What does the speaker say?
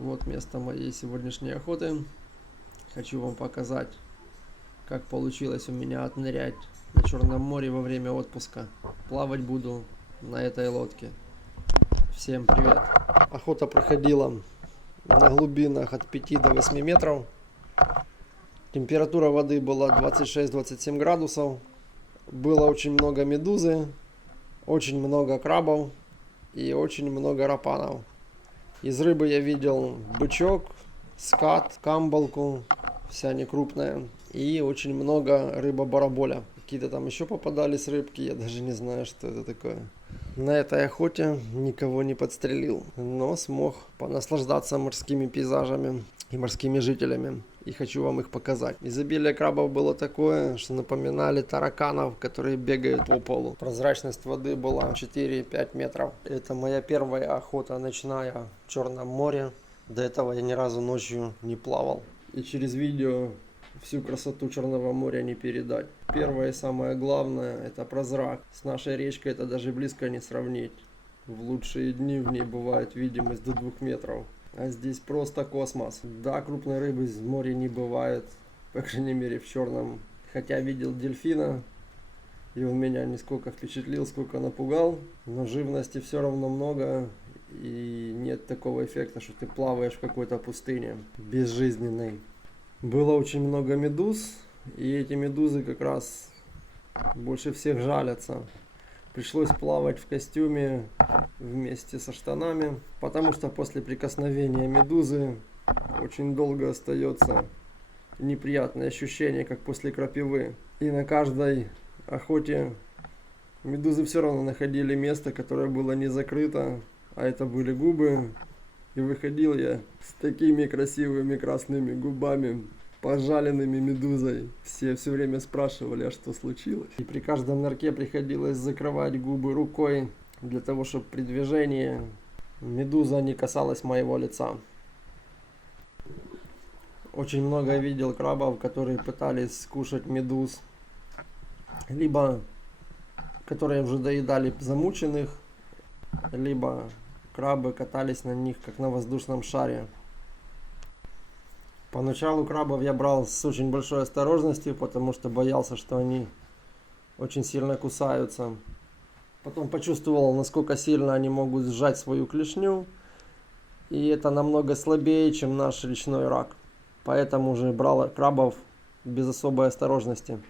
Вот место моей сегодняшней охоты. Хочу вам показать, как получилось у меня отнырять на Черном море во время отпуска. Плавать буду на этой лодке. Всем привет! Охота проходила на глубинах от 5 до 8 метров. Температура воды была 26-27 градусов. Было очень много медузы, очень много крабов и очень много рапанов. Из рыбы я видел бычок, скат, камбалку, вся не крупная. И очень много рыба-бараболя. Какие-то там еще попадались рыбки, я даже не знаю, что это такое. На этой охоте никого не подстрелил, но смог понаслаждаться морскими пейзажами и морскими жителями. И хочу вам их показать. Изобилие крабов было такое, что напоминали тараканов, которые бегают по полу. Прозрачность воды была 4-5 метров. Это моя первая охота ночная в Черном море. До этого я ни разу ночью не плавал. И через видео всю красоту Черного моря не передать. Первое и самое главное — это прозрак. С нашей речкой это даже близко не сравнить. В лучшие дни в ней бывает видимость до 2 метров. А здесь просто космос. Да, крупной рыбы в море не бывает, по крайней мере в Черном. Хотя видел дельфина, и он меня не сколько впечатлил, сколько напугал. Но живности все равно много, и нет такого эффекта, что ты плаваешь в какой-то пустыне безжизненной. Было очень много медуз, и эти медузы как раз больше всех жалятся. Пришлось плавать в костюме вместе со штанами, потому что после прикосновения медузы очень долго остается неприятное ощущение, как после крапивы. И на каждой охоте медузы все равно находили место, которое было не закрыто, а это были губы. И выходил я с такими красивыми красными губами, пожаленными медузой. Все время спрашивали, а что случилось. И при каждом нырке приходилось закрывать губы рукой, для того, чтобы при движении медуза не касалась моего лица. Очень много видел крабов, которые пытались скушать медуз, либо которые уже доедали замученных, либо крабы катались на них, как на воздушном шаре. Поначалу крабов я брал с очень большой осторожностью, потому что боялся, что они очень сильно кусаются. Потом почувствовал, насколько сильно они могут сжать свою клешню. И это намного слабее, чем наш речной рак. Поэтому уже брал крабов без особой осторожности.